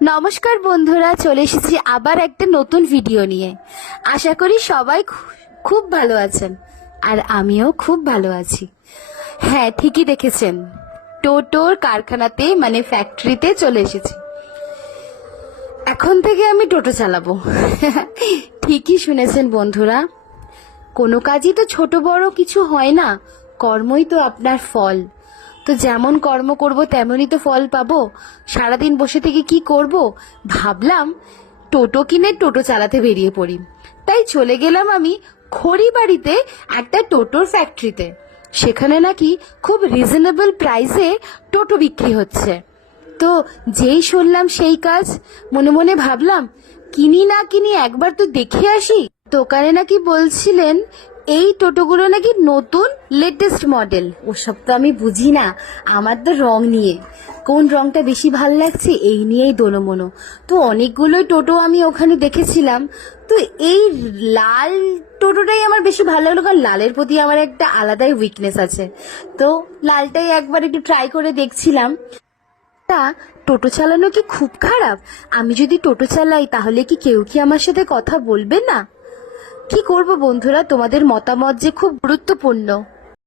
নমস্কার বন্ধুরা, চলে এসেছি আবার একটা নতুন ভিডিও নিয়ে। আশা করি সবাই খুব ভালো আছেন, আর আমিও খুব ভালো আছি। হ্যাঁ, ঠিকই দেখেছেন, টোটোর কারখানাতে মানে ফ্যাক্টরিতে চলে এসেছি। এখন থেকে আমি টোটো চালাবো। ঠিকই শুনেছেন বন্ধুরা, কোনো কাজই তো ছোট বড় কিছু হয় না, কর্মই তো আপনার ফল। তো যেমন কর্ম করব তেমনই তো ফল পাবো। সারাদিন বসে থেকে কি করব, ভাবলাম টোটো কিনে টোটো চালাতে বেরিয়ে পড়ি। তাই চলে গেলাম আমি খড়িবাড়িতে একটা টোটোর ফ্যাক্টরিতে। সেখানে নাকি খুব রিজনেবল প্রাইসে টোটো বিক্রি হচ্ছে। তো যেই শুনলাম সেই কাজ, মনে মনে ভাবলাম কিনি না কিনি একবার তো দেখে আসি। দোকানে নাকি বলছিলেন এই টোটোগুলো নাকি নতুন লেটেস্ট মডেল। ওসব তো আমি বুঝি না, আমার তো রং নিয়ে কোন রংটা বেশি ভাল লাগছে এই নিয়েই দোনোমনো। তো অনেকগুলোই টোটো আমি ওখানে দেখেছিলাম, তো এই লাল টোটোটাই আমার বেশি ভালো লাগলো, কারণ লালের প্রতি আমার একটা আলাদাই উইকনেস আছে। তো লালটাই একবার একটু ট্রাই করে দেখছিলাম। তা টোটো চালানো কি খুব খারাপ? আমি যদি টোটো চালাই তাহলে কি কেউ কি আমার সাথে কথা বলবে না? কি করব বন্ধুরা, তোমাদের মতামত যে খুব গুরুত্বপূর্ণ।